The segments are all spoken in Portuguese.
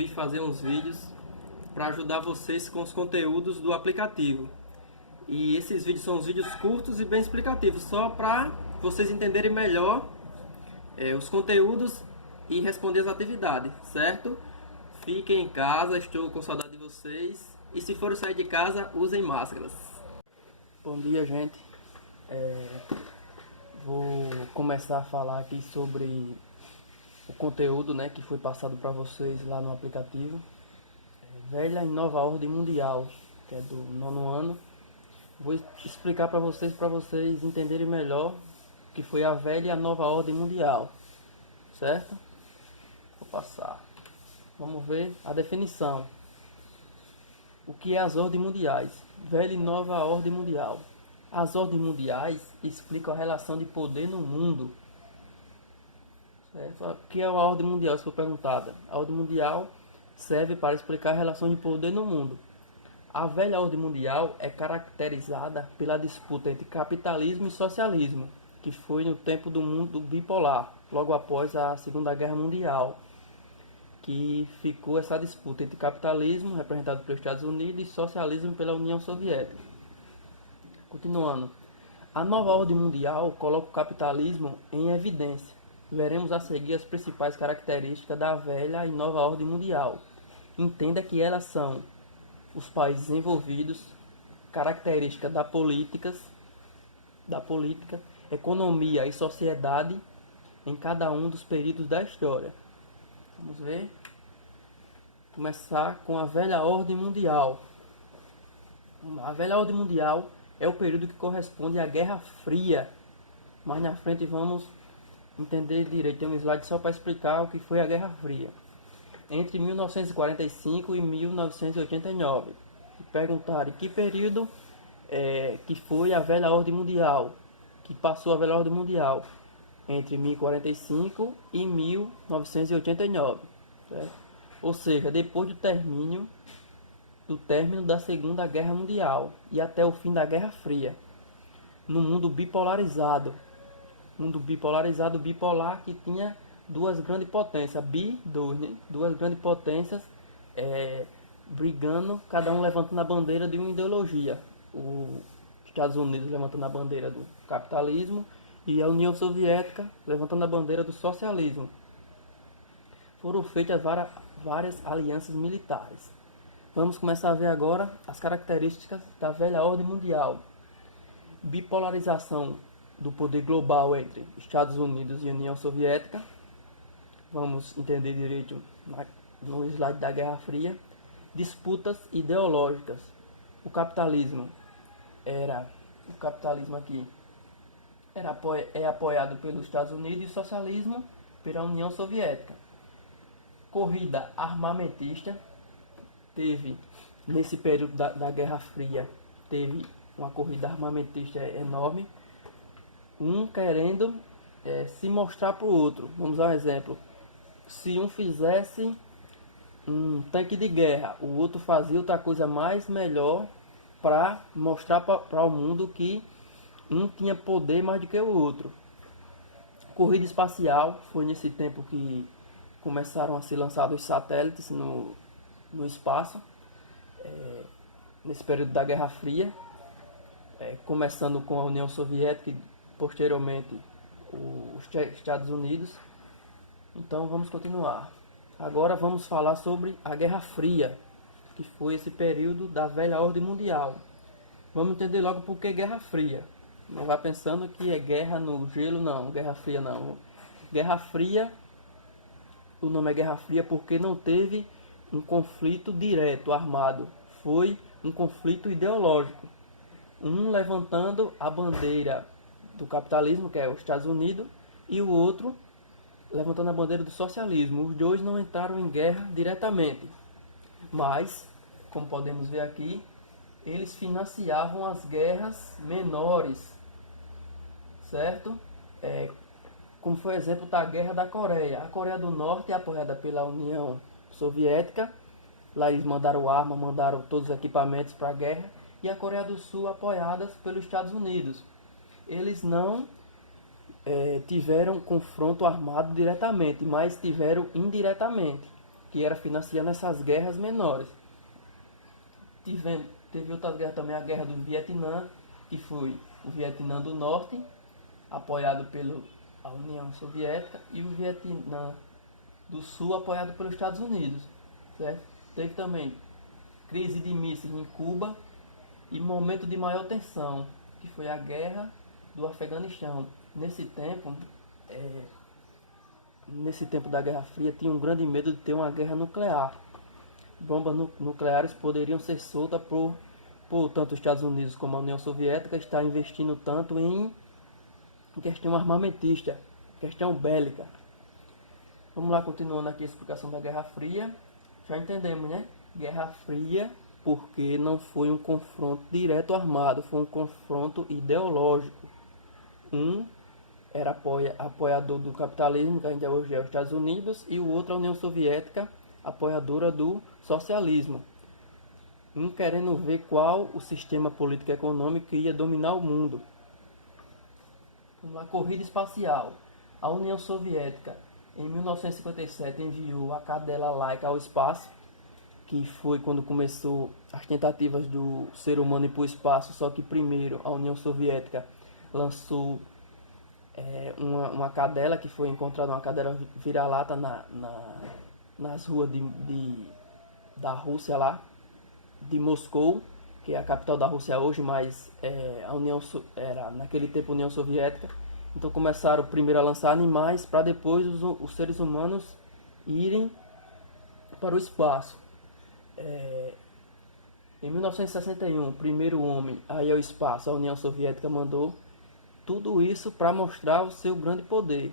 resolvi fazer uns vídeos para ajudar vocês com os conteúdos do aplicativo. E esses vídeos são uns vídeos curtos e bem explicativos, só para vocês entenderem melhor os conteúdos e responder as atividades, certo? Fiquem em casa, estou com saudade de vocês. E se for sair de casa, usem máscaras. Bom dia, gente. Vou começar a falar aqui sobre o conteúdo, que foi passado para vocês lá no aplicativo. Velha e Nova Ordem Mundial, que é do 9º ano. Vou explicar para vocês entenderem melhor o que foi a Velha e a Nova Ordem Mundial, certo? Vou passar. Vamos ver a definição. O que é as ordens mundiais? Velha e Nova Ordem Mundial. As ordens mundiais explicam a relação de poder no mundo. Certo? O que é a ordem mundial, se for perguntada? A ordem mundial serve para explicar a relação de poder no mundo. A velha ordem mundial é caracterizada pela disputa entre capitalismo e socialismo, que foi no tempo do mundo bipolar, logo após a Segunda Guerra Mundial, que ficou essa disputa entre capitalismo, representado pelos Estados Unidos, e socialismo pela União Soviética. Continuando, a nova ordem mundial coloca o capitalismo em evidência. Veremos a seguir as principais características da velha e nova ordem mundial. Entenda que elas são os países envolvidos, características da política, economia e sociedade em cada um dos períodos da história. Vamos ver. Começar com a velha ordem mundial. A velha ordem mundial é o período que corresponde à Guerra Fria. Mais na frente vamos entender direito. Tem um slide só para explicar o que foi a Guerra Fria. Entre 1945 e 1989. Perguntarem que período que foi a velha ordem mundial, que passou a velha ordem mundial entre 1045 e 1989, certo? Ou seja, depois do término da Segunda Guerra Mundial e até o fim da Guerra Fria, no mundo bipolarizado, bipolar, que tinha duas grandes potências, duas grandes potências brigando, cada um levantando a bandeira de uma ideologia. Os Estados Unidos levantando a bandeira do capitalismo e a União Soviética levantando a bandeira do socialismo. Foram feitas várias alianças militares. Vamos começar a ver agora as características da velha ordem mundial. Bipolarização do poder global entre Estados Unidos e União Soviética. Vamos entender direito no slide da Guerra Fria. Disputas ideológicas. O capitalismo aqui é apoiado pelos Estados Unidos e o socialismo pela União Soviética. Corrida armamentista. Teve, nesse período da Guerra Fria, teve uma corrida armamentista enorme. Um querendo se mostrar para o outro. Vamos dar um exemplo. Se um fizesse um tanque de guerra, o outro fazia outra coisa melhor para mostrar para o mundo que um tinha poder mais do que o outro. Corrida espacial, foi nesse tempo que começaram a ser lançados satélites no espaço, nesse período da Guerra Fria, começando com a União Soviética e posteriormente os Estados Unidos. Então vamos continuar. Agora vamos falar sobre a Guerra Fria, que foi esse período da velha ordem mundial. Vamos entender logo por que Guerra Fria. Não vá pensando que é guerra no gelo, não. Guerra Fria não. Guerra Fria, o nome é Guerra Fria porque não teve um conflito direto, armado. Foi um conflito ideológico. Um levantando a bandeira do capitalismo, que é os Estados Unidos, e o outro levantando a bandeira do socialismo. Os dois não entraram em guerra diretamente, mas, como podemos ver aqui, eles financiavam as guerras menores, certo? Como foi o exemplo da Guerra da Coreia. A Coreia do Norte é apoiada pela União Soviética. Lá eles mandaram arma, mandaram todos os equipamentos para a guerra. E a Coreia do Sul apoiadas pelos Estados Unidos. Eles não tiveram confronto armado diretamente, mas tiveram indiretamente. que era financiando essas guerras menores. Teve outra guerra também, a Guerra do Vietnã, que foi o Vietnã do Norte, apoiado pela União Soviética, e o Vietnã do Sul, apoiado pelos Estados Unidos. Certo? Teve também crise de mísseis em Cuba e momento de maior tensão, que foi a Guerra do Afeganistão. Nesse tempo da Guerra Fria, tinha um grande medo de ter uma guerra nuclear. Bombas nucleares poderiam ser soltas por tanto os Estados Unidos como a União Soviética está investindo tanto em questão armamentista, questão bélica. Vamos lá, continuando aqui a explicação da Guerra Fria. Já entendemos, né? Guerra Fria porque não foi um confronto direto armado, foi um confronto ideológico. Um era apoiador do capitalismo, que ainda hoje é os Estados Unidos, e o outro a União Soviética, apoiadora do socialismo. Um querendo ver qual o sistema político e econômico ia dominar o mundo. Vamos lá, corrida espacial. A União Soviética, em 1957, enviou a cadela Laika ao espaço, que foi quando começou as tentativas do ser humano ir para o espaço, só que primeiro a União Soviética lançou uma cadela, que foi encontrada uma cadela vira-lata nas ruas da Rússia lá, de Moscou, que é a capital da Rússia hoje, mas era naquele tempo a União Soviética. Então começaram primeiro a lançar animais para depois os seres humanos irem para o espaço. Em 1961, o primeiro homem a ir ao espaço, a União Soviética mandou. Tudo isso para mostrar o seu grande poder.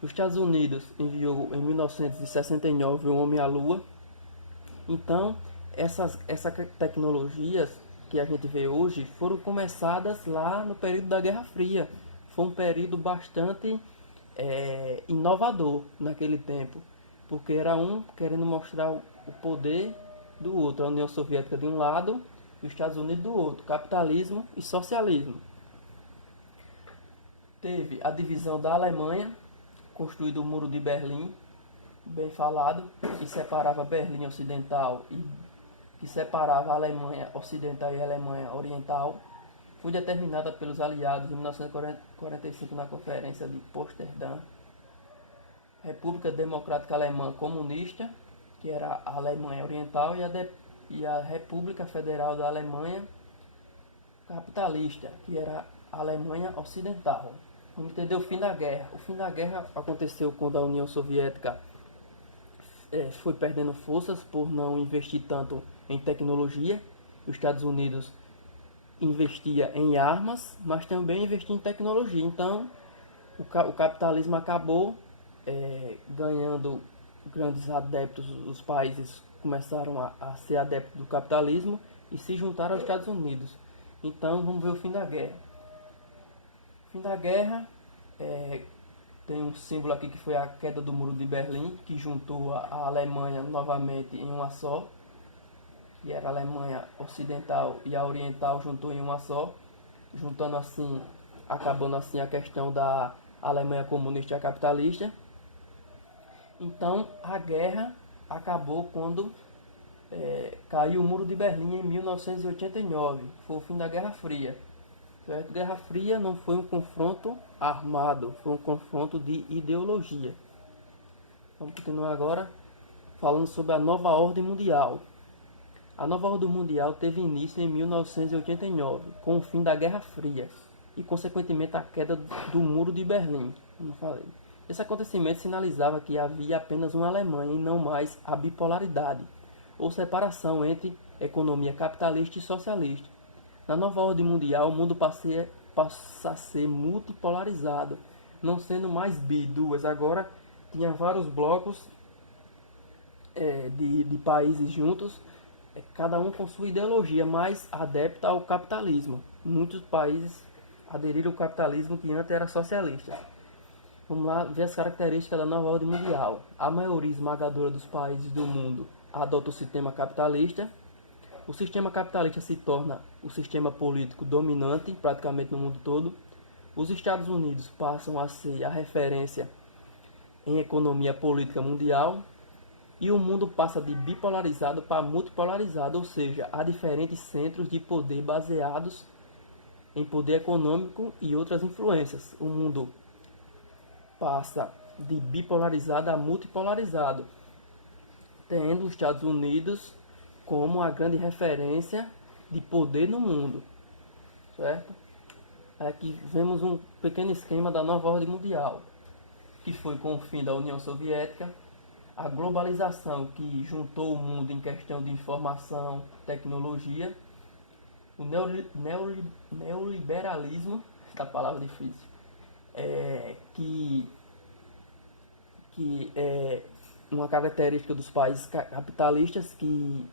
Os Estados Unidos enviou em 1969 um homem à Lua. Então, essas tecnologias que a gente vê hoje foram começadas lá no período da Guerra Fria. Foi um período bastante inovador naquele tempo, porque era um querendo mostrar o poder do outro, a União Soviética de um lado e os Estados Unidos do outro, capitalismo e socialismo. Teve a divisão da Alemanha, construído o Muro de Berlim, bem falado, que separava Berlim Ocidental e que separava a Alemanha Ocidental e a Alemanha Oriental. Foi determinada pelos aliados em 1945 na Conferência de Potsdam. República Democrática Alemã Comunista, que era a Alemanha Oriental, e a República Federal da Alemanha Capitalista, que era a Alemanha Ocidental. Vamos entender o fim da guerra. O fim da guerra aconteceu quando a União Soviética foi perdendo forças por não investir tanto em tecnologia. Os Estados Unidos investia em armas, mas também investia em tecnologia. Então, o capitalismo acabou ganhando grandes adeptos. Os países começaram a ser adeptos do capitalismo e se juntaram aos Estados Unidos. Então, vamos ver o fim da guerra. O fim da guerra tem um símbolo aqui que foi a queda do Muro de Berlim, que juntou a Alemanha novamente em uma só, que era a Alemanha Ocidental e a Oriental juntou em uma só, juntando assim, acabando assim a questão da Alemanha comunista e a capitalista. Então a guerra acabou quando caiu o Muro de Berlim em 1989, foi o fim da Guerra Fria. Certo? Guerra Fria não foi um confronto armado, foi um confronto de ideologia. Vamos continuar agora falando sobre a nova ordem mundial. A nova ordem mundial teve início em 1989, com o fim da Guerra Fria e, consequentemente, a queda do Muro de Berlim, como falei. Esse acontecimento sinalizava que havia apenas uma Alemanha e não mais a bipolaridade, ou separação entre economia capitalista e socialista. Na nova ordem mundial, o mundo passa a ser multipolarizado, não sendo mais duas. Agora tinha vários blocos de países juntos, cada um com sua ideologia, mais adepta ao capitalismo. Muitos países aderiram ao capitalismo que antes era socialista. Vamos lá ver as características da nova ordem mundial. A maioria esmagadora dos países do mundo adota o sistema capitalista. O sistema capitalista se torna o sistema político dominante praticamente no mundo todo. Os Estados Unidos passam a ser a referência em economia política mundial. e o mundo passa de bipolarizado para multipolarizado, ou seja, há diferentes centros de poder baseados em poder econômico e outras influências. O mundo passa de bipolarizado a multipolarizado, tendo os Estados Unidos como a grande referência de poder no mundo, certo? Aqui vemos um pequeno esquema da nova ordem mundial, que foi com o fim da União Soviética, a globalização que juntou o mundo em questão de informação, tecnologia, o neoliberalismo, esta palavra difícil, que é uma característica dos países capitalistas, que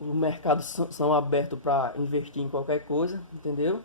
os mercados são abertos para investir em qualquer coisa, entendeu?